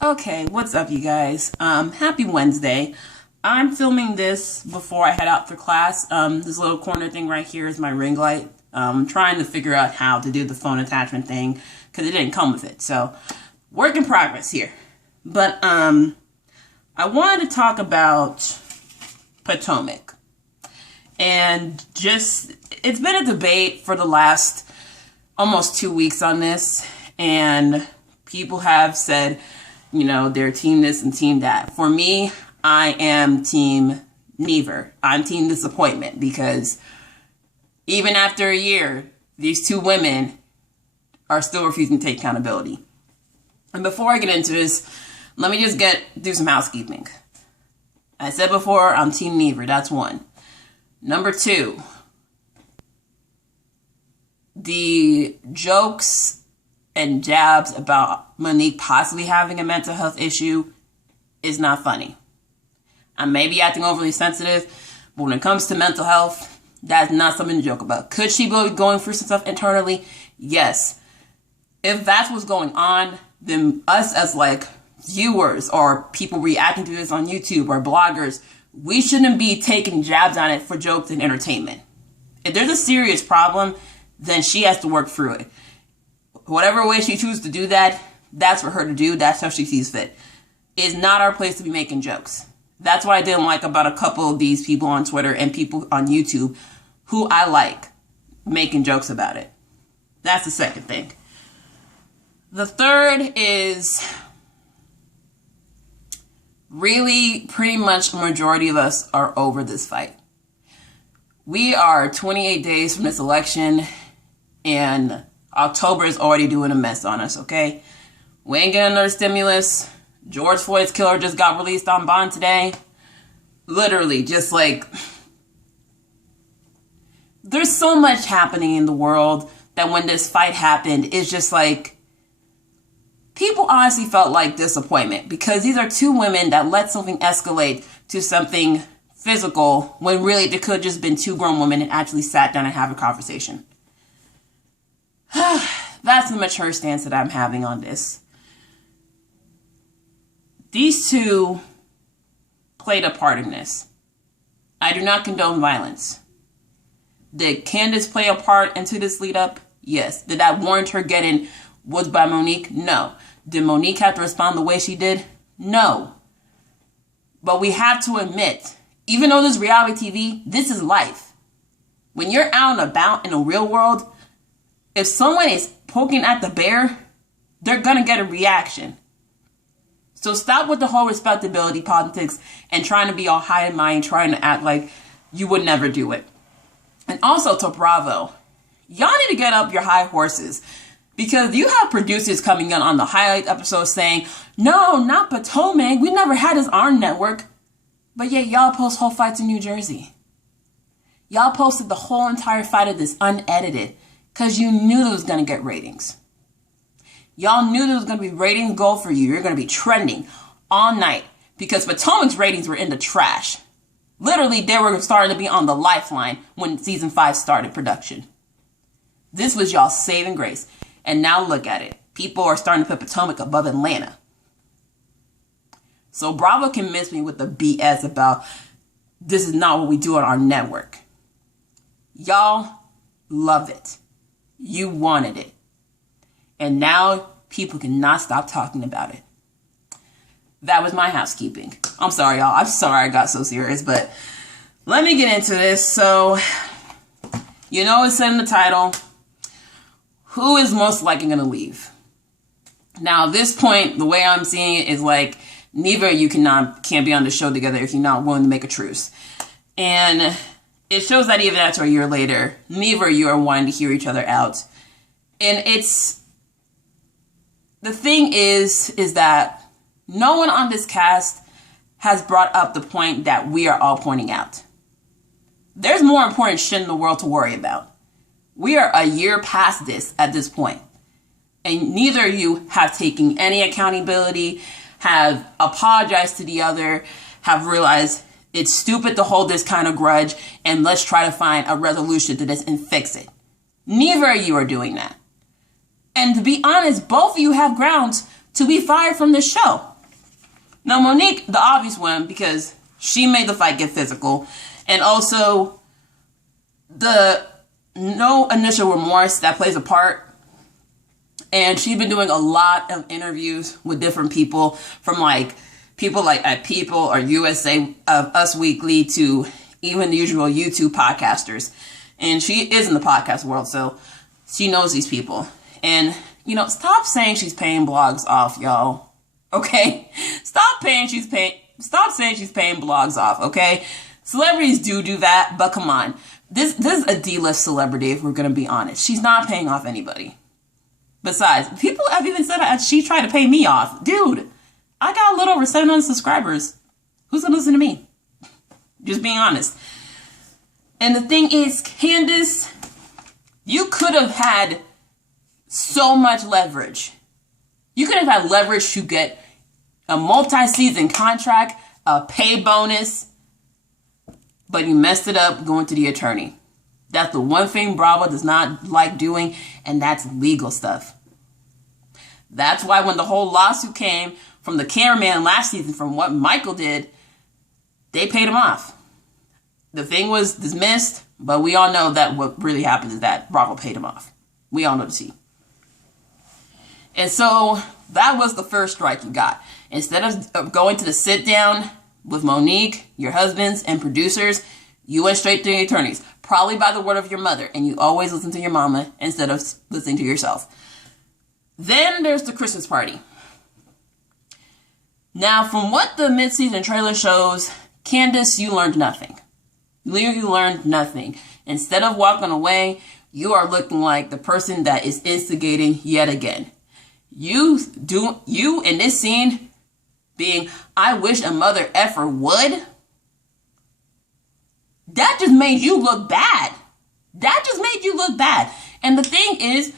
Okay, what's up, you guys? Happy Wednesday. I'm filming this before I head out for class. This little corner thing right here is my ring light. Trying to figure out how to do the phone attachment thing because it didn't come with it. So, work in progress here. But, I wanted to talk about Potomac. And it's been a debate for the last almost 2 weeks on this. And people have said, they're team this and team that. For me, I am team neither. I'm team disappointment because even after a year, these two women are still refusing to take accountability. And before I get into this, let me just do some housekeeping. I said before, I'm team neither. That's one. Number two, the jokes and jabs about Monique possibly having a mental health issue is not funny. I may be acting overly sensitive, but when it comes to mental health, that's not something to joke about. Could she be going through some stuff internally? Yes. If that's what's going on, then us as viewers or people reacting to this on YouTube or bloggers, we shouldn't be taking jabs on it for jokes and entertainment. If there's a serious problem, then she has to work through it. Whatever way she chooses to do that, that's for her to do. That's how she sees fit. It's not our place to be making jokes. That's what I didn't like about a couple of these people on Twitter and people on YouTube who I like making jokes about it. That's the second thing. The third is really pretty much a majority of us are over this fight. We are 28 days from this election and October is already doing a mess on us, okay? We ain't getting another stimulus. George Floyd's killer just got released on bond today. Literally, there's so much happening in the world that when this fight happened, it's just people honestly felt like disappointment because these are two women that let something escalate to something physical when really there could have just been two grown women and actually sat down and have a conversation. That's the mature stance that I'm having on this. These two played a part in this. I do not condone violence. Did Candace play a part into this lead up? Yes. Did that warrant her getting woods by Monique? No. Did Monique have to respond the way she did? No. But we have to admit, even though this is reality TV, this is life. When you're out and about in the real world, if someone is poking at the bear, they're going to get a reaction. So stop with the whole respectability politics and trying to be all high and mighty, trying to act like you would never do it. And also to Bravo, y'all need to get up your high horses because you have producers coming in on the highlight episode saying, no, not Potomac. We never had this on our network. But yet y'all post whole fights in New Jersey. Y'all posted the whole entire fight of this unedited. Because you knew it was going to get ratings. Y'all knew there was going to be ratings goal for you. You're going to be trending all night. Because Potomac's ratings were in the trash. Literally, they were starting to be on the lifeline when season 5 started production. This was y'all's saving grace. And now look at it. People are starting to put Potomac above Atlanta. So Bravo can miss me with the BS about this is not what we do on our network. Y'all love it. You wanted it. And now people cannot stop talking about it. That was my housekeeping. I'm sorry, y'all. I'm sorry I got so serious, but let me get into this. So, it said in the title, who is most likely going to leave? Now, at this point, the way I'm seeing it is neither of you can't be on the show together if you're not willing to make a truce. And it shows that even after a year later, neither of you are wanting to hear each other out. And the thing is that no one on this cast has brought up the point that we are all pointing out. There's more important shit in the world to worry about. We are a year past this at this point. And neither of you have taken any accountability, have apologized to the other, have realized it's stupid to hold this kind of grudge and let's try to find a resolution to this and fix it. Neither of you are doing that. And to be honest, both of you have grounds to be fired from this show. Now, Monique, the obvious one, because she made the fight get physical, and also the no initial remorse that plays a part. And she's been doing a lot of interviews with different people, from like people like at People or USA, Us Weekly, to even the usual YouTube podcasters. And she is in the podcast world, so she knows these people. And, you know, stop saying she's paying blogs off, y'all. Okay? Stop saying she's paying blogs off, okay? Celebrities do that, but come on. This is a D-list celebrity, if we're going to be honest. She's not paying off anybody. Besides, people have even said that she tried to pay me off. Dude, I got a little over 700 subscribers. Who's going to listen to me? Just being honest. And the thing is, Candace, you could have had so much leverage. You could have had leverage to get a multi-season contract, a pay bonus, but you messed it up going to the attorney. That's the one thing Bravo does not like doing, and that's legal stuff. That's why when the whole lawsuit came from the cameraman last season, from what Michael did, they paid him off. The thing was dismissed, but we all know that what really happened is that Bravo paid him off. We all know the tea. And so that was the first strike you got. Instead of going to the sit down with Monique, your husbands, and producers, you went straight to the attorneys, probably by the word of your mother, and you always listen to your mama instead of listening to yourself. Then there's the Christmas party. Now, from what the mid-season trailer shows, Candace, you learned nothing. You learned nothing. Instead of walking away, you are looking like the person that is instigating yet again. You in this scene being, I wish a mother effer would. That just made you look bad. And the thing is,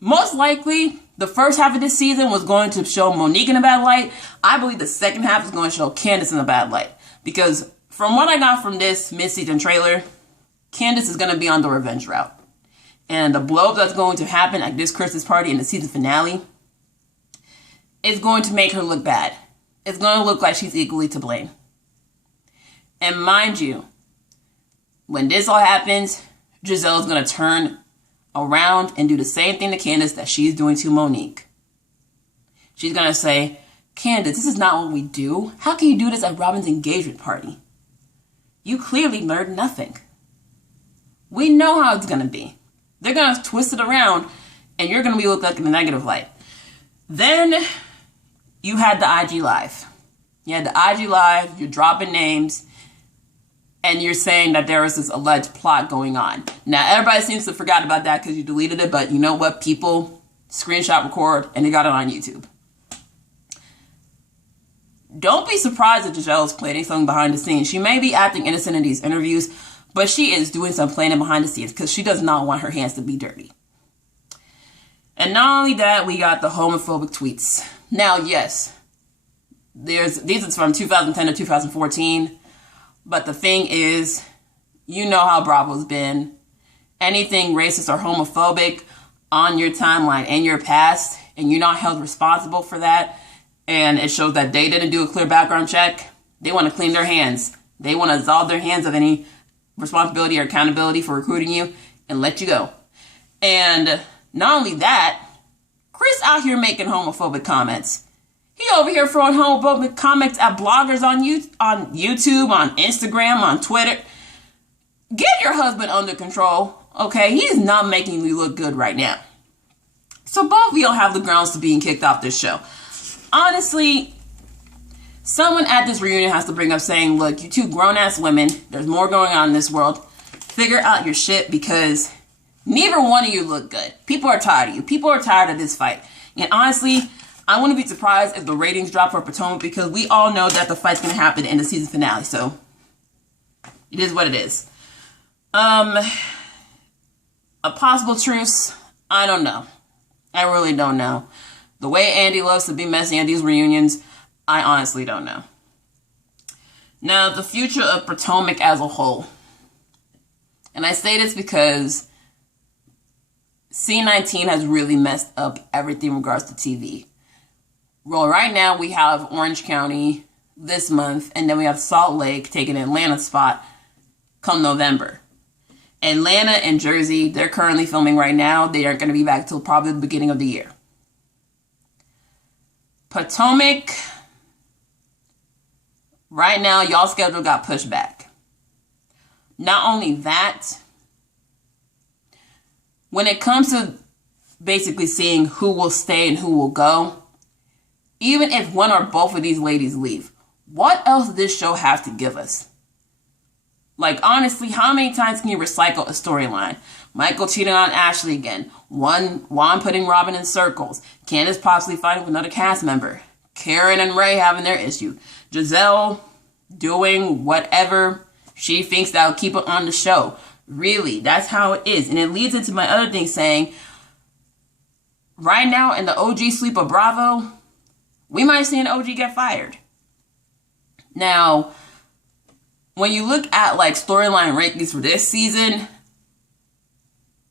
most likely, the first half of this season was going to show Monique in a bad light. I believe the second half is going to show Candace in a bad light. Because from what I got from this mid-season trailer, Candace is going to be on the revenge route. And the blow that's going to happen at this Christmas party in the season finale is going to make her look bad. It's going to look like she's equally to blame. And mind you, when this all happens, Giselle's going to turn around and do the same thing to Candace that she's doing to Monique. She's going to say, Candace, this is not what we do. How can you do this at Robin's engagement party? You clearly learned nothing. We know how it's going to be. They're going to twist it around and you're going to be looked like in the negative light. Then you had the IG Live. You had the IG Live, you're dropping names, and you're saying that there was this alleged plot going on. Now, everybody seems to have forgot about that because you deleted it, but you know what? People screenshot record, and they got it on YouTube. Don't be surprised that Giselle's planning something behind the scenes. She may be acting innocent in these interviews, but she is doing some planning behind the scenes because she does not want her hands to be dirty. And not only that, we got the homophobic tweets. Now, yes, these are from 2010 to 2014. But the thing is, you know how Bravo's been. Anything racist or homophobic on your timeline in your past, and you're not held responsible for that, and it shows that they didn't do a clear background check, they want to clean their hands. They want to absolve their hands of any responsibility or accountability for recruiting you and let you go. And not only that, Chris out here making homophobic comments. He over here throwing homophobic comments at bloggers on YouTube, on Instagram, on Twitter. Get your husband under control, okay? He's not making you look good right now. So both of y'all have the grounds to being kicked off this show. Honestly, someone at this reunion has to bring up saying, look, you two grown-ass women, there's more going on in this world. Figure out your shit because neither one of you look good. People are tired of you. People are tired of this fight. And honestly, I wouldn't be surprised if the ratings drop for Potomac because we all know that the fight's going to happen in the season finale. So it is what it is. A possible truce, I don't know. I really don't know. The way Andy loves to be messy at these reunions, I honestly don't know. Now, the future of Potomac as a whole. And I say this because C19 has really messed up everything in regards to TV. Well, right now we have Orange County this month, and then we have Salt Lake taking Atlanta's spot come November. Atlanta and Jersey, they're currently filming right now. They aren't going to be back till probably the beginning of the year. Potomac, right now, y'all's schedule got pushed back. Not only that, when it comes to basically seeing who will stay and who will go, even if one or both of these ladies leave, what else does this show have to give us? Like, honestly, how many times can you recycle a storyline? Michael cheating on Ashley again. Juan putting Robin in circles. Candace possibly fighting with another cast member. Karen and Ray having their issue. Giselle doing whatever she thinks that'll keep her on the show. Really, that's how it is. And it leads into my other thing saying, right now in the OG sweep of Bravo, we might see an OG get fired. Now, when you look at like storyline rankings for this season,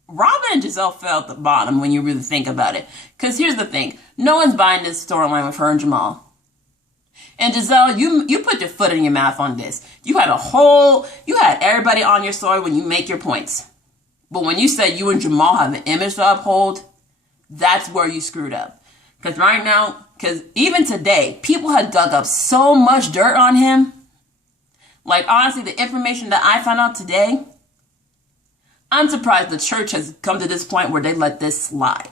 Robin and Giselle fell at the bottom when you really think about it. Because here's the thing. No one's buying this storyline with her and Jamal. And Giselle, you put your foot in your mouth on this. You had everybody on your side when you make your points. But when you said you and Jamal have an image to uphold, that's where you screwed up. Because right now, because even today, people had dug up so much dirt on him. Like, honestly, the information that I found out today, I'm surprised the church has come to this point where they let this slide.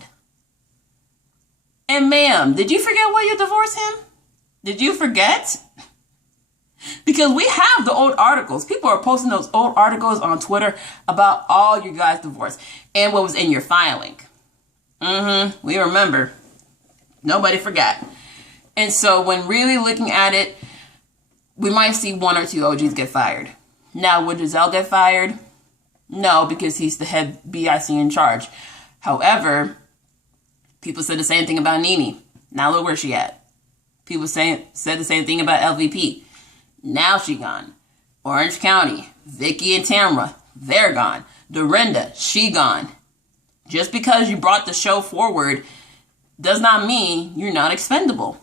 And ma'am, did you forget why you divorced him? Did you forget? Because we have the old articles. People are posting those old articles on Twitter about all your guys' divorce and what was in your filing. We remember. Nobody forgot. And so when really looking at it, we might see one or two OGs get fired. Now, would Giselle get fired? No, because he's the head BIC in charge. However, people said the same thing about Nene. Now look where she at. People said the same thing about LVP. Now she gone. Orange County, Vicky and Tamra, they're gone. Dorinda, she gone. Just because you brought the show forward does not mean you're not expendable.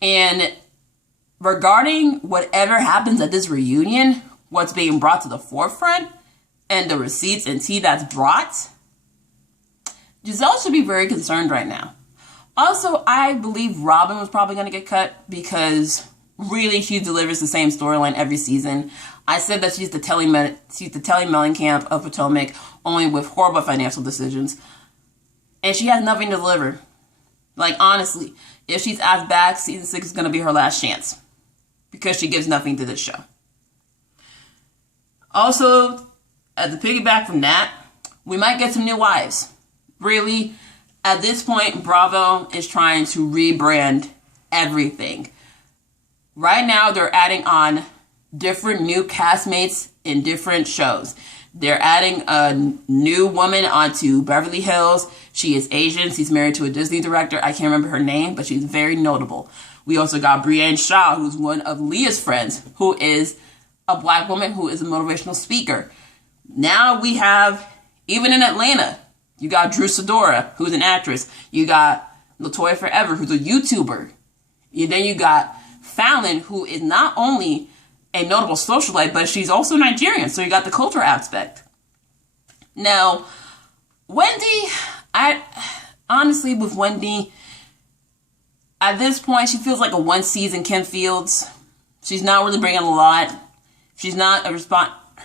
And regarding whatever happens at this reunion, what's being brought to the forefront, and the receipts and tea that's brought, Giselle should be very concerned right now. Also, I believe Robin was probably going to get cut because really she delivers the same storyline every season. I said that she's the Telly Mellencamp of Potomac, only with horrible financial decisions. And she has nothing to deliver. Like, honestly, if she's asked back, season 6 is going to be her last chance. Because she gives nothing to this show. Also, as a piggyback from that, we might get some new wives. Really, at this point, Bravo is trying to rebrand everything. Right now, they're adding on different new castmates in different shows. They're adding a new woman onto Beverly Hills. She is Asian. She's married to a Disney director. I can't remember her name, but she's very notable. We also got Brienne Shaw, who's one of Leah's friends, who is a black woman who is a motivational speaker. Now we have, even in Atlanta, you got Drew Sidora, who's an actress. You got LaToya Forever, who's a YouTuber. And then you got Fallon, who is not only a notable socialite, but she's also Nigerian. So you got the cultural aspect. Now, Wendy, honestly, with Wendy, at this point, she feels like a one-season Kim Fields. She's not really bringing a lot. She's not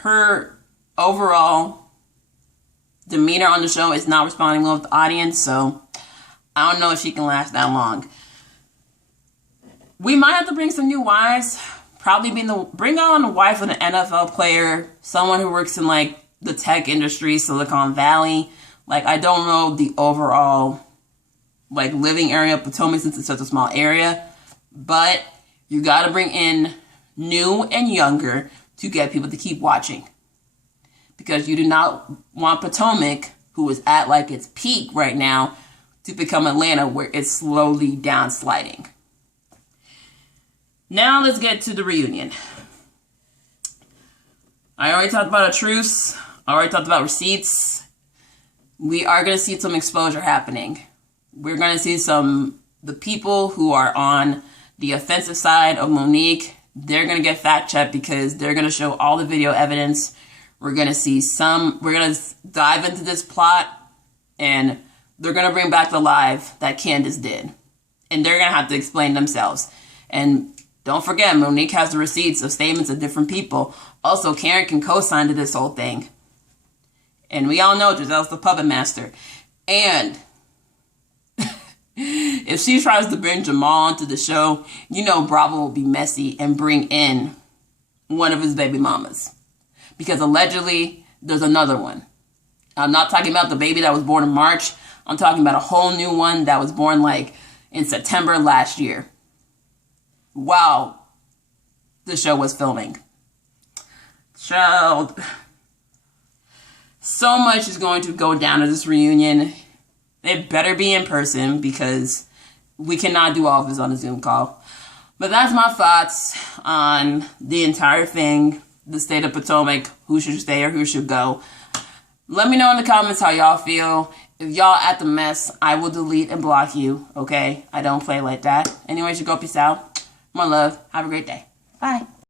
her overall demeanor on the show is not responding well with the audience, so I don't know if she can last that long. We might have to bring some new wives. Probably bring on a wife of an NFL player, someone who works in like the tech industry, Silicon Valley. Like, I don't know the overall like living area of Potomac since it's such a small area, but you got to bring in new and younger to get people to keep watching. Because you do not want Potomac, who is at like its peak right now, to become Atlanta, where it's slowly downsliding. Now let's get to the reunion. I already talked about a truce. I already talked about receipts. We are going to see some exposure happening. We're going to see some the people who are on the offensive side of Monique, they're going to get fact checked because they're going to show all the video evidence. We're going to dive into this plot, and they're going to bring back the live that Candace did. And they're going to have to explain themselves. And don't forget, Monique has the receipts of statements of different people. Also, Karen can co-sign to this whole thing. And we all know Giselle's the puppet master. And if she tries to bring Jamal onto the show, you know Bravo will be messy and bring in one of his baby mamas. Because allegedly, there's another one. I'm not talking about the baby that was born in March. I'm talking about a whole new one that was born like in September last year. While the show was filming. Child. So much is going to go down at this reunion. It better be in person because we cannot do all of this on a Zoom call. But that's my thoughts on the entire thing. The state of Potomac, who should stay or who should go. Let me know in the comments how y'all feel. If y'all at the mess, I will delete and block you, okay? I don't play like that. Anyways, you go peace out. More love. Have a great day. Bye.